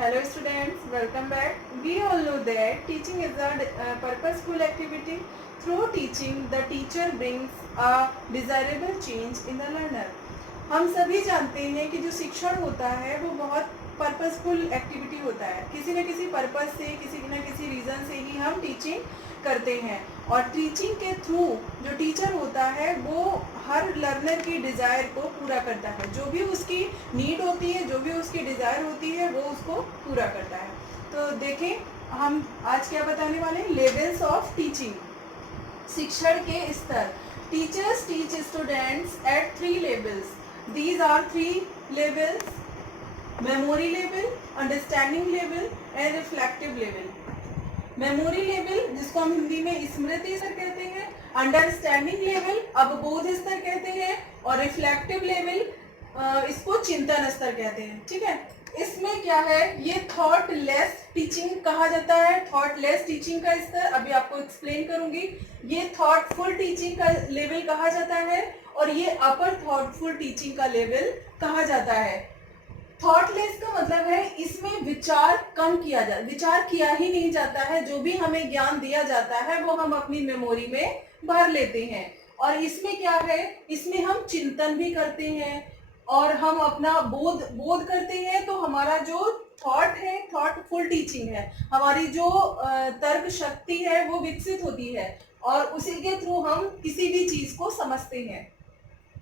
Hello students, welcome back. We all know that teaching is a purposeful activity. Through teaching, the teacher brings a desirable change in the learner. हम सभी जानते हैं कि जो शिक्षण होता है वो बहुत पर्पसफुल एक्टिविटी होता है. किसी न किसी पर्पस से, किसी न किसी रीज़न से ही हम टीचिंग करते हैं और टीचिंग के थ्रू जो टीचर होता है वो हर लर्नर की डिज़ायर को पूरा करता है. जो भी उसकी नीड होती है, जो भी उसकी डिज़ायर होती है वो उसको पूरा करता है. तो देखें हम आज क्या बताने वाले हैं, लेवल्स ऑफ टीचिंग. शिक्षण के स्तर. Teachers teach students at 3 levels. These are 3 levels: memory level, understanding level and reflective level. Memory level जिसको हम हिंदी में स्मृति स्तर कहते हैं, अंडरस्टैंडिंग लेवल अवबोध स्तर कहते हैं और रिफ्लेक्टिव लेवल इसको चिंतन स्तर कहते हैं. ठीक है, इसमें क्या है, ये थॉट लेस टीचिंग कहा जाता है. थॉट लेस टीचिंग का स्तर अभी आपको एक्सप्लेन करूंगी. ये थॉटफुल टीचिंग का लेवल कहा जाता है और ये अपर थॉटफुल टीचिंग का लेवल कहा जाता है. थॉटलेस का मतलब है इसमें विचार कम किया जाता, विचार किया ही नहीं जाता है. जो भी हमें ज्ञान दिया जाता है वो हम अपनी मेमोरी में भर लेते हैं. और इसमें क्या है, इसमें हम चिंतन भी करते हैं और हम अपना बोध करते हैं. तो हमारा जो थॉट है, थॉटफुल टीचिंग है, हमारी जो तर्क शक्ति है वो विकसित होती है और उसी के थ्रू हम किसी भी चीज को समझते हैं.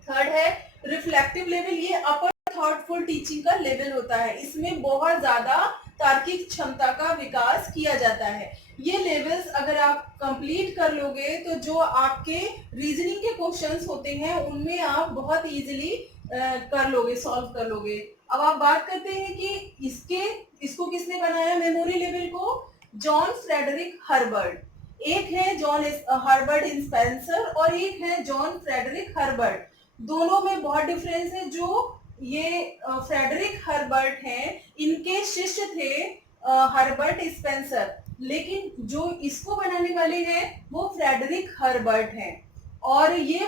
थर्ड है रिफ्लेक्टिव लेवल. ये अपर थॉटफुल टीचिंग का लेवल होता है. इसमें बहुत ज्यादा तार्किक क्षमता का विकास किया जाता है. ये लेवल्स अगर आप कंप्लीट कर लोगे तो जो आपके रीजनिंग के क्वेश्चंस होते हैं उनमें आप बहुत इजीली कर लोगे, सॉल्व कर लोगे. अब आप बात करते हैं कि इसको किसने बनाया मेमोरी लेवल को. John Frederick Herbert. एक है जॉन हर्बर्ट स्पेंसर और एक है जॉन फ्रेडरिक हर्बर्ट. दोनों में बहुत डिफरेंस है. जो ये फ्रेडरिक हर्बर्ट हैं, इनके शिष्य थे हर्बर्ट स्पेंसर, लेकिन जो इसको बनाने वाले हैं वो फ्रेडरिक हर्बर्ट हैं. और ये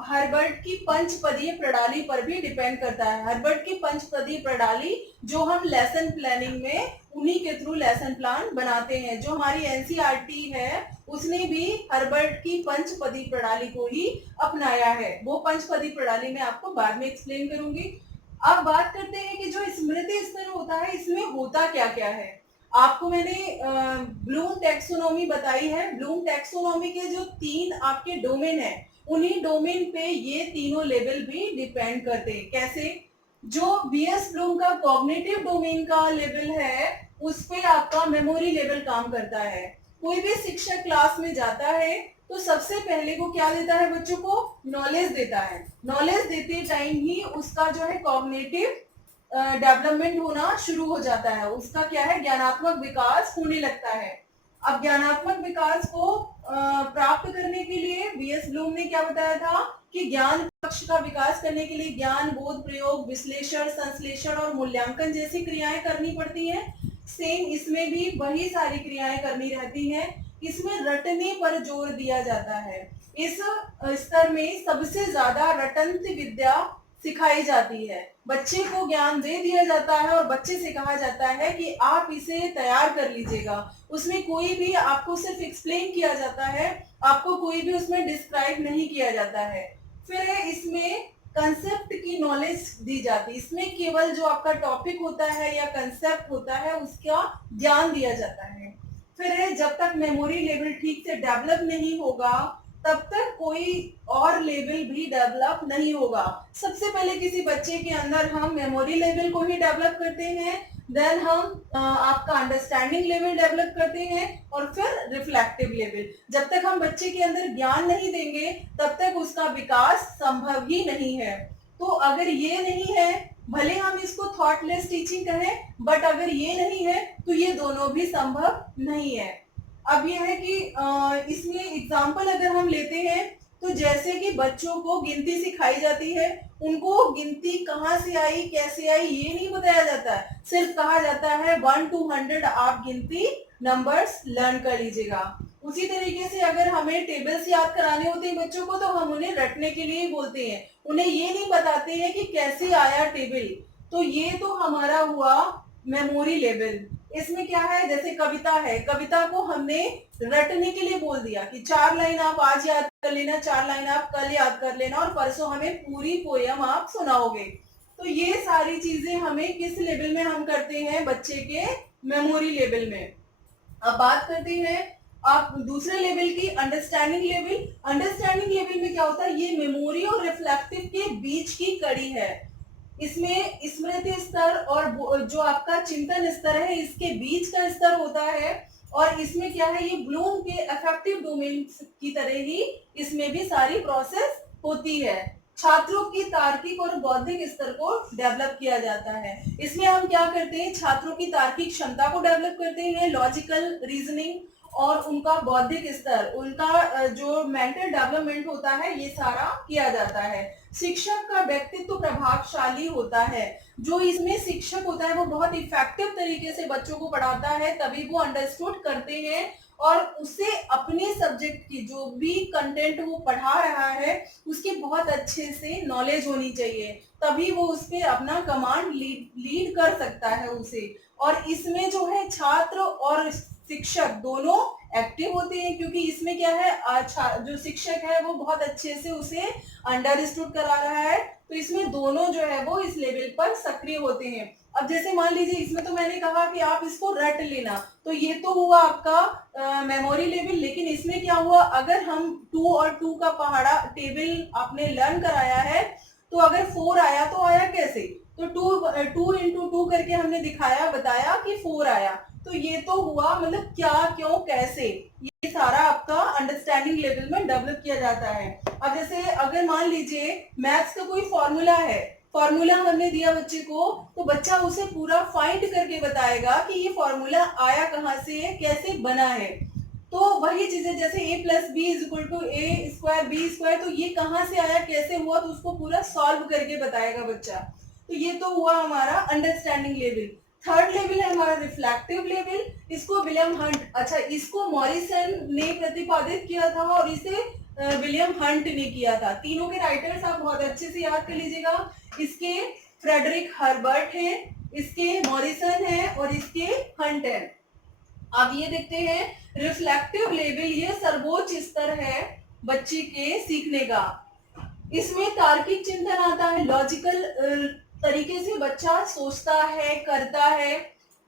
हर्बर्ट की पंचपदीय प्रणाली पर भी डिपेंड करता है. हर्बर्ट की पंचपदीय प्रणाली जो हम लेसन प्लानिंग में उन्हीं के थ्रू लेसन प्लान बनाते हैं. जो हमारी एनसीईआरटी है उसने भी हर्बर्ट की पंचपदी प्रणाली को ही अपनाया है. वो पंचपदी प्रणाली मैं आपको बाद में एक्सप्लेन करूंगी. अब बात करते हैं कि जो स्मृति स्तर होता है इसमें होता क्या क्या है. आपको मैंने ब्लूम टैक्सोनॉमी बताई है. ब्लूम टैक्सोनॉमी के जो 3 आपके डोमेन है उन्हीं डोमेन पे ये तीनों लेवल भी डिपेंड करते हैं. कैसे, जो बीएस ब्लूम का कॉग्निटिव डोमेन का लेवल है उस पे आपका मेमोरी लेवल काम करता है. कोई भी शिक्षक क्लास में जाता है तो सबसे पहले वो क्या देता है, बच्चों को नॉलेज देता है. नॉलेज देते टाइम ही उसका जो है कॉग्निटिव डेवलपमेंट होना शुरू हो जाता है. उसका क्या है, ज्ञानात्मक विकास होने लगता है. अब ज्ञानात्मक विकास को प्राप्त करने के लिए बीएस ब्लूम ने क्या बताया था कि ज्ञान पक्ष का विकास करने के लिए ज्ञान, बोध, प्रयोग, विश्लेषण, संश्लेषण और मूल्यांकन जैसी क्रियाएं करनी पड़ती हैं. सेम इसमें भी वही सारी क्रियाएं करनी रहती हैं. इसमें रटने पर जोर दिया जाता है. इस स्तर में सबसे ज्यादा रटंत विद्या सिखाई जाती है. बच्चे को ज्ञान दे दिया जाता है और बच्चे से कहा जाता है कि आप इसे तैयार कर लीजिएगा. उसमें कोई भी आपको सिर्फ एक्सप्लेन किया जाता है, आपको कोई भी उसमें डिस्क्राइब नहीं किया जाता है. फिर इसमें कंसेप्ट की नॉलेज दी जाती है. इसमें केवल जो आपका टॉपिक होता है या कंसेप्ट होता है उसका ज्ञान दिया जाता है. फिर जब तक मेमोरी लेवल ठीक से डेवलप नहीं होगा तब तक कोई और लेवल भी डेवलप नहीं होगा. सबसे पहले किसी बच्चे के अंदर हम मेमोरी लेवल को ही डेवलप करते हैं, देन हम आपका अंडरस्टैंडिंग लेवल डेवलप करते हैं और फिर रिफ्लेक्टिव लेवल. जब तक हम बच्चे के अंदर ज्ञान नहीं देंगे तब तक उसका विकास संभव ही नहीं है. तो अगर ये नहीं है, भले हम इसको थॉटलेस टीचिंग कहें, बट अगर ये नहीं है तो ये दोनों भी संभव नहीं है. अब ये है कि इसमें एग्जाम्पल अगर हम लेते हैं तो जैसे कि बच्चों को गिनती सिखाई जाती है, उनको गिनती कहाँ से आई, कैसे आई ये नहीं बताया जाता है. सिर्फ कहा जाता है 1 to 100 आप गिनती नंबर्स लर्न कर लीजिएगा. उसी तरीके से अगर हमें टेबल्स याद कराने होते हैं बच्चों को तो हम उन्हें रटने के लिए बोलते हैं. उन्हें ये नहीं बताते हैं कि कैसे आया टेबल. तो ये तो हमारा हुआ मेमोरी लेवल, इसमें क्या है, जैसे कविता है, कविता को हमने रटने के लिए बोल दिया कि 4 लाइन आप आज याद कर लेना, 4 लाइन आप कल याद कर लेना और परसों हमें पूरी पोयम आप सुनाओगे। तो ये सारी चीजें हमें किस लेवल में हम करते हैं, बच्चे के मेमोरी लेवल में। अब बात करते हैं आप दूसरे लेवल की, अंडरस्टैंडिंग लेवल। अंडरस्टैंडिंग लेवल में क्या होता है, ये मेमोरी और रिफ्लेक्टिव के बीच की कड़ी है। इसमें स्मृति स्तर और जो आपका चिंतन स्तर है, इसके बीच का स्तर होता है। और इसमें क्या है, ये ब्लूम के अफेक्टिव डोमेन की तरह ही इसमें भी सारी प्रोसेस होती है। छात्रों की तार्किक और बौद्धिक स्तर को डेवलप किया जाता है। इसमें हम क्या करते हैं, छात्रों की तार्किक क्षमता को डेवलप करते हैं, लॉजिकल रीजनिंग, और उनका बौद्धिक स्तर, उनका जो मेंटल डेवलपमेंट होता है, ये सारा किया जाता है। शिक्षक का व्यक्तित्व प्रभावशाली होता है। जो इसमें शिक्षक होता है वो बहुत इफेक्टिव तरीके से बच्चों को पढ़ाता है, तभी वो अंडरस्टूड करते हैं और उसे अपने सब्जेक्ट की जो भी कंटेंट वो पढ़ा रहा है उसकी बहुत अच्छे से नॉलेज होनी चाहिए, तभी वो उस पर अपना कमांड लीड कर सकता है उसे। और इसमें जो है छात्र और शिक्षक दोनों एक्टिव होते हैं, क्योंकि इसमें क्या है, जो शिक्षक है वो बहुत अच्छे से उसे अंडरस्टूड करा रहा है, तो इसमें दोनों जो है वो इस लेवल पर सक्रिय होते हैं। अब जैसे मान लीजिए इसमें तो मैंने कहा कि आप इसको रट लेना, तो ये तो हुआ आपका मेमोरी लेवल। लेकिन इसमें क्या हुआ, अगर हम 2 और 2 का पहाड़ा टेबल आपने लर्न कराया है, तो अगर 4 आया तो आया कैसे, तो 2 into 2 करके हमने दिखाया, बताया कि 4 आया, तो ये तो हुआ मतलब क्या, क्यों, कैसे, ये सारा आपका अंडरस्टैंडिंग लेवल में डेवलप किया जाता है। अब जैसे अगर मान लीजिए मैथ्स का कोई फॉर्मूला है, फॉर्मूला हमने दिया बच्चे को, तो बच्चा उसे पूरा फाइंड करके बताएगा कि ये फॉर्मूला आया कहाँ से है, कैसे बना है। तो वही चीजें जैसे a plus B is equal to A square B square, तो ये कहाँ से आया, कैसे हुआ, तो उसको पूरा सॉल्व करके बताएगा बच्चा। तो ये तो हुआ हमारा अंडरस्टैंडिंग लेवल। थर्ड लेवल है हमारा रिफ्लेक्टिव लेवल। इसको विलियम हंट, अच्छा इसको मॉरिसन ने प्रतिपादित किया था और इसे विलियम हंट ने किया था। तीनों के राइटर्स आप बहुत अच्छे से याद कर लीजिएगा। इसके फ्रेडरिक हर्बर्ट है, इसके मॉरिसन है और इसके हंट है। अब ये देखते हैं रिफ्लेक्टिव लेवल, ये सर्वोच्च स्तर है बच्चे के सीखने का। इसमें तार्किक चिंतन आता है, लॉजिकल तरीके से बच्चा सोचता है, करता है,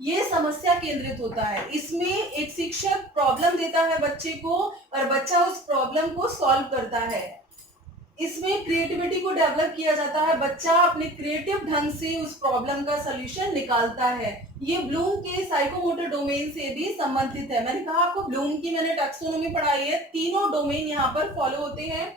ये समस्या केंद्रित होता है। इसमें एक शिक्षक प्रॉब्लम देता है बच्चे को और बच्चा उस प्रॉब्लम को सॉल्व करता है। इसमें क्रिएटिविटी को डेवलप किया जाता है, बच्चा अपने क्रिएटिव ढंग से उस प्रॉब्लम का सॉल्यूशन निकालता है। ये ब्लूम के साइकोमोटर डोमेन से भी संबंधित है। मैंने कहा आपको ब्लूम की मैंने टैक्सोनॉमी पढ़ाई है, तीनों डोमेन यहाँ पर फॉलो होते हैं।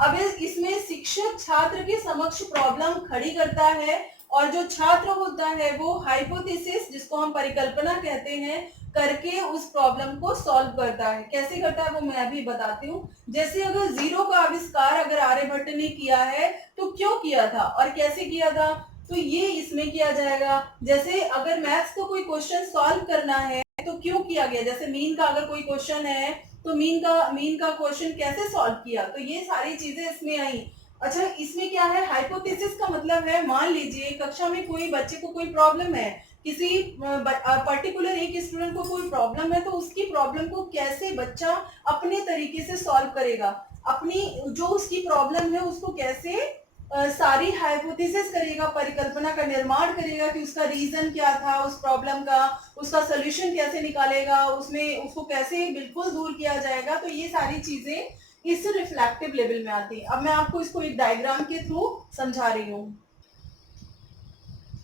अब इसमें शिक्षक छात्र के समक्ष प्रॉब्लम खड़ी करता है और जो छात्र होता है वो हाइपोथेसिस, जिसको हम परिकल्पना कहते हैं, करके उस प्रॉब्लम को सॉल्व करता है। कैसे करता है वो मैं अभी बताती हूँ। जैसे अगर जीरो का आविष्कार अगर आर्यभट्ट ने किया है तो क्यों किया था और कैसे किया था, तो ये इसमें किया जाएगा। जैसे अगर मैथ्स को कोई क्वेश्चन सॉल्व करना है तो क्यों किया गया, जैसे मीन का अगर कोई क्वेश्चन है तो मीन का क्वेश्चन कैसे सॉल्व किया, तो ये सारी चीजें इसमें आई। अच्छा इसमें क्या है, हाइपोथेसिस का मतलब है, मान लीजिए कक्षा में कोई बच्चे को कोई प्रॉब्लम है, किसी पर्टिकुलर एक स्टूडेंट को कोई प्रॉब्लम है, तो उसकी प्रॉब्लम को कैसे बच्चा अपने तरीके से सॉल्व करेगा, अपनी जो उसकी प्रॉब्लम है उसको कैसे सारी हाइपोथेसिस करेगा, परिकल्पना का निर्माण करेगा कि उसका रीजन क्या था उस प्रॉब्लम का, उसका सोल्यूशन कैसे निकालेगा, उसमें उसको कैसे बिल्कुल दूर किया जाएगा। तो ये सारी चीजें इस रिफ्लेक्टिव लेवल में आती है। अब मैं आपको इसको एक डायग्राम के थ्रू समझा रही हूँ।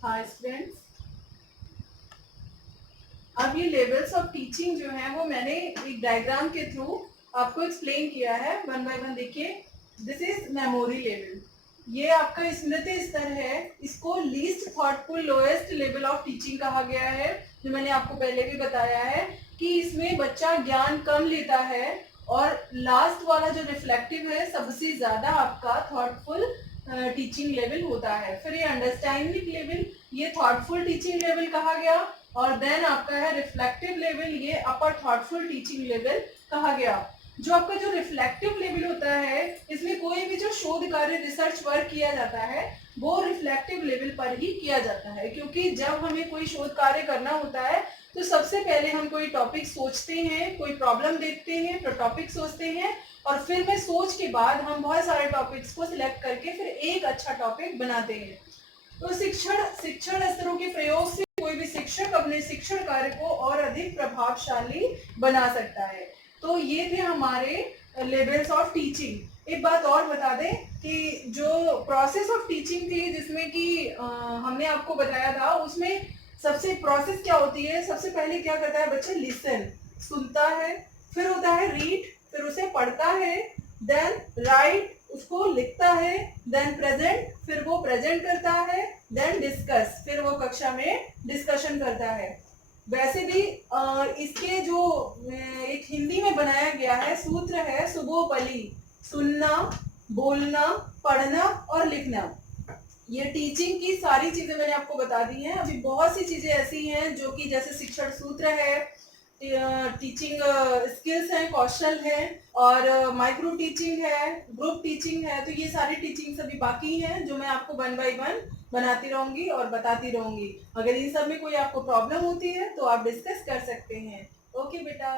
हाँ स्टूडेंट्स, अब ये लेवल्स ऑफ टीचिंग जो है वो मैंने एक डायग्राम के थ्रू आपको एक्सप्लेन किया है, वन बाय वन देखिए। दिस इज मेमोरी लेवल, ये आपका स्मृति स्तर है, इसको least thoughtful lowest level of teaching कहा गया है, जो मैंने आपको पहले भी बताया है कि इसमें बच्चा ज्ञान कम लेता है। और लास्ट वाला जो रिफ्लेक्टिव है सबसे ज्यादा आपका थॉटफुल टीचिंग लेवल होता है। फिर ये अंडरस्टैंडिंग लेवल, ये थॉटफुल टीचिंग लेवल कहा गया। और देन आपका है रिफ्लेक्टिव लेवल, ये अपर थॉटफुल टीचिंग लेवल कहा गया। जो आपका जो रिफ्लेक्टिव लेवल होता है, इसमें कोई भी जो शोध कार्य रिसर्च वर्क किया जाता है वो रिफ्लेक्टिव लेवल पर ही किया जाता है, क्योंकि जब हमें कोई शोध कार्य करना होता है तो सबसे पहले हम कोई टॉपिक सोचते हैं, कोई प्रॉब्लम देखते हैं, तो टॉपिक सोचते हैं और फिर में सोच के बाद हम बहुत सारे टॉपिक्स को सिलेक्ट करके फिर एक अच्छा टॉपिक बनाते हैं। तो शिक्षण स्तरों के प्रयोग से कोई भी शिक्षक अपने शिक्षण कार्य को और अधिक प्रभावशाली बना सकता है। तो ये थे हमारे लेवल्स ऑफ टीचिंग। एक बात और बता दें कि जो प्रोसेस ऑफ टीचिंग थी जिसमें कि हमने आपको बताया था, उसमें सबसे प्रोसेस क्या होती है, सबसे पहले क्या करता है बच्चे, लिसन, सुनता है, फिर होता है रीड, फिर उसे पढ़ता है, देन राइट, उसको लिखता है, देन प्रेजेंट, फिर वो प्रेजेंट करता है, देन डिस्कस, फिर वो कक्षा में डिस्कशन करता है। वैसे भी इसके जो एक हिंदी में बनाया गया है सूत्र है सुबोपली, सुनना, बोलना, पढ़ना और लिखना। ये टीचिंग की सारी चीजें मैंने आपको बता दी हैं। अभी बहुत सी चीजें ऐसी हैं जो कि जैसे शिक्षण सूत्र है, टीचिंग स्किल्स हैं, कौशल है, और माइक्रो टीचिंग है, ग्रुप टीचिंग है। तो ये सारी टीचिंग अभी बाकी हैं जो मैं आपको 1 बाय 1 बनाती रहूंगी और बताती रहूंगी। अगर इन सब में कोई आपको प्रॉब्लम होती है तो आप डिस्कस कर सकते हैं। ओके बेटा।